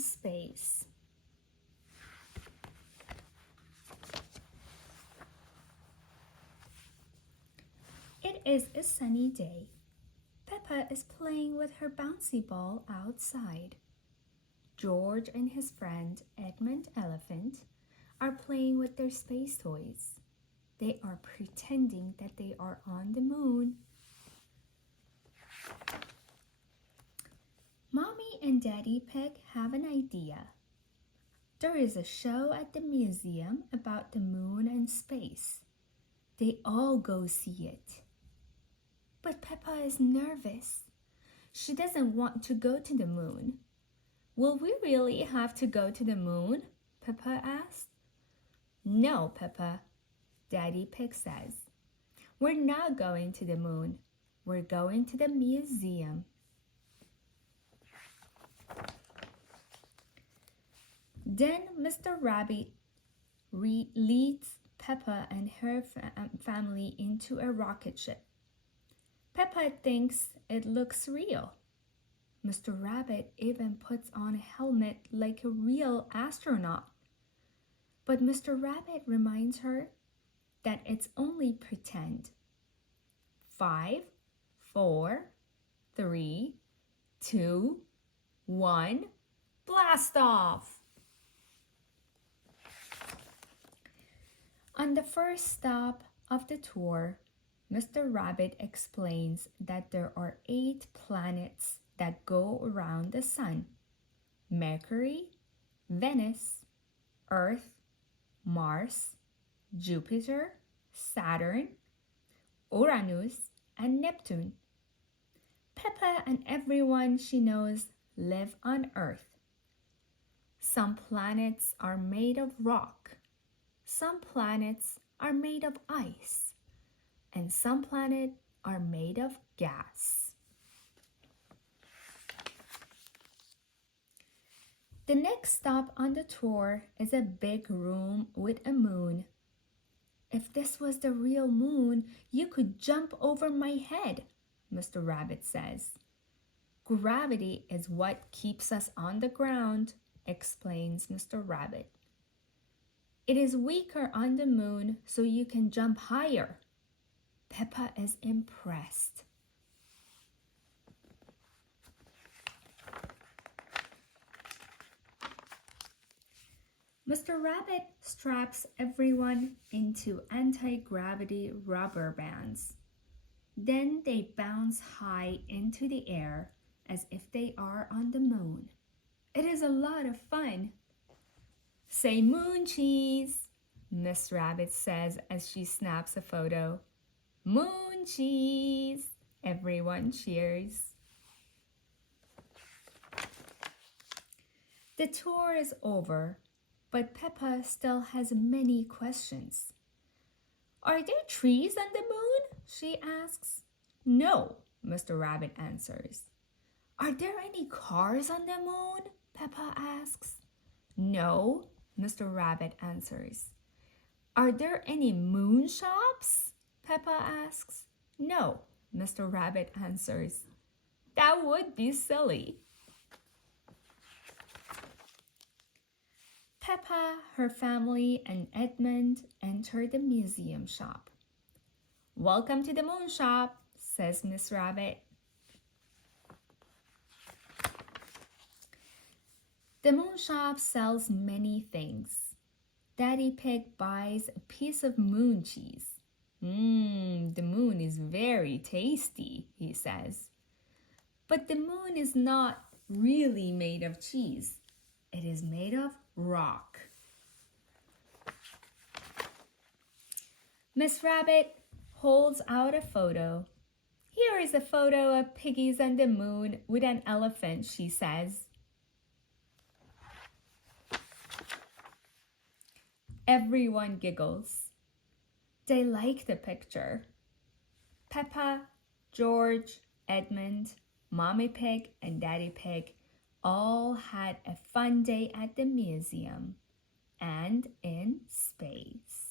space. It is a sunny day. Peppa is playing with her bouncy ball outside. George and his friend Edmund Elephant are playing with their space toys. They are pretending that they are on the moon. Mommy and Daddy Pig have an idea. There is a show at the museum about the moon and space. They all go see it. But Peppa is nervous. She doesn't want to go to the moon. Will we really have to go to the moon? Peppa asked. No, Peppa, Daddy Pig says. We're not going to the moon. We're going to the museum. Then Mr. Rabbit leads Peppa and her family into a rocket ship. Peppa thinks it looks real. Mr. Rabbit even puts on a helmet like a real astronaut. But Mr. Rabbit reminds her that it's only pretend. 5, 4, 3, 2, 1, blast off! On the first stop of the tour, Mr. Rabbit explains that there are 8 planets that go around the sun: Mercury, Venus, Earth, Mars, Jupiter, Saturn, Uranus, and Neptune. Peppa and everyone she knows live on Earth. Some planets are made of rock. Some planets are made of ice. And some planets are made of gas. The next stop on the tour is a big room with a moon. If this was the real moon, you could jump over my head, Mr. Rabbit says. Gravity is what keeps us on the ground, explains Mr. Rabbit. It is weaker on the moon, so you can jump higher. Peppa is impressed. Mr. Rabbit straps everyone into anti-gravity rubber bands. Then they bounce high into the air as if they are on the moon. It is a lot of fun. Say moon cheese, Miss Rabbit says as she snaps a photo. Moon cheese! Everyone cheers. The tour is over, but Peppa still has many questions. Are there trees on the moon? She asks. No, Mr. Rabbit answers. Are there any cars on the moon? Peppa asks. No, Mr. Rabbit answers. Are there any moon shops? Peppa asks. No, Mr. Rabbit answers. That would be silly. Peppa, her family, and Edmund enter the museum shop. Welcome to the moon shop, says Miss Rabbit. The moon shop sells many things. Daddy Pig buys a piece of moon cheese. The moon is very tasty, he says. But the moon is not really made of cheese. It is made of rock. Miss Rabbit holds out a photo. Here is a photo of piggies on the moon with an elephant, she says. Everyone giggles. They like the picture. Peppa, George, Edmund, Mommy Pig, and Daddy Pig all had a fun day at the museum and in space.